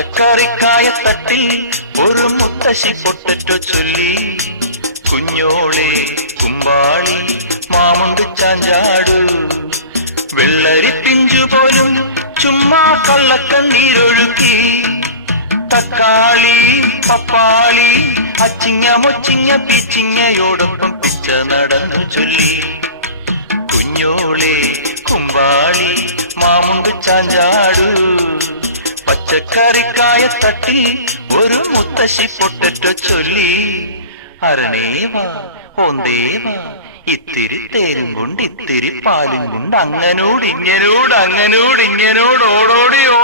പച്ചക്കറിക്കായത്തട്ടിൽ ഒരു മുത്തശ്ശി പൊട്ടറ്റു ചൊല്ലി കുഞ്ഞോളെ കുമ്പാളി മാമുണ്ട് ചാഞ്ചാട് വെള്ളരി പിഞ്ചു പോലും ചുമ്മാ കള്ളക്കണ്ണീരൊഴുക്കി തക്കാളി പപ്പാളി അച്ചിങ്ങ മൊച്ചിങ്ങ പിച്ചിങ്ങയോടൊപ്പം പിച്ച നടന്നു ചൊല്ലി കുഞ്ഞോളെ കുമ്പാളി മാമുണ്ട് ചാഞ്ചാടൂ കറിക്കായ തട്ടി ഒരു മുത്തശ്ശി പൊട്ടറ്റ ചൊല്ലി അരണേവ ഓന്തേവാ ഇത്തിരി തേരും കൊണ്ട് ഇത്തിരി പാലും കൊണ്ട് അങ്ങനോട് ഇങ്ങനോട് അങ്ങനോട് ഇങ്ങനോട് ഓടോടിയോ